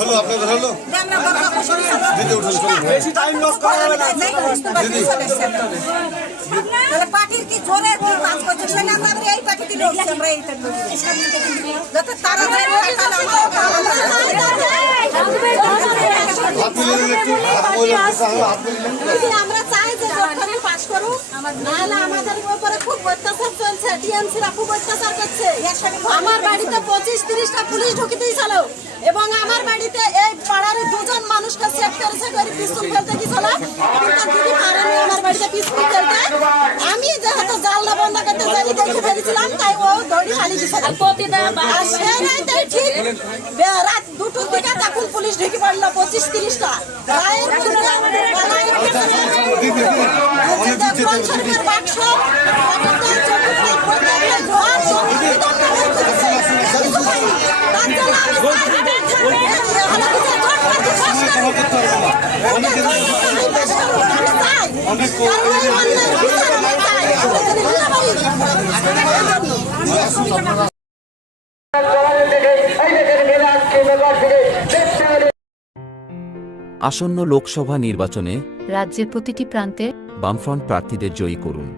হলো আপনাদের হলো দিদি উঠুন বেশি টাইম লস করা যাবে না দিদি তাহলে পার্টির কি জোরে কাজ করছে সেটা আমরা এই পার্টিতে লোক আমরা এইটা যত তাড়াতাড়ি আমরা চাই যে জোটটা পাস করুক নাহলে আমাদের উপরে খুব অত্যাচার চলছে টিএমসিরা খুব অত্যাচার করছে আমার বাড়িতে 25-30টা পুলিশ ঢুকে দিয়েছিল এবং আমার বাড়িতে এই পাড়ার দুজন মানুষকে সেভ করেছে করে পিস্তল ফেলতে গিয়েছিল কিন্তু দিদি পারেনি আমার বাড়িতে পিস্তল ফেলতে আমি যেহেতু জানলা বন্ধ করতে যাই দেখে ফেলেছিলাম তাই ও দড়ি হালি দিয়েছিল আর সেই রাতে ঠিক রাত 2টোর দিকে তখন পুলিশ ঢুকে পড়লো 25-30টা গায়ের বাক্স আসন্ন লোকসভা নির্বাচনে রাজ্যের প্রতিটি প্রান্তে বামফ্রন্ট প্রার্থীদের জয়ী করুন।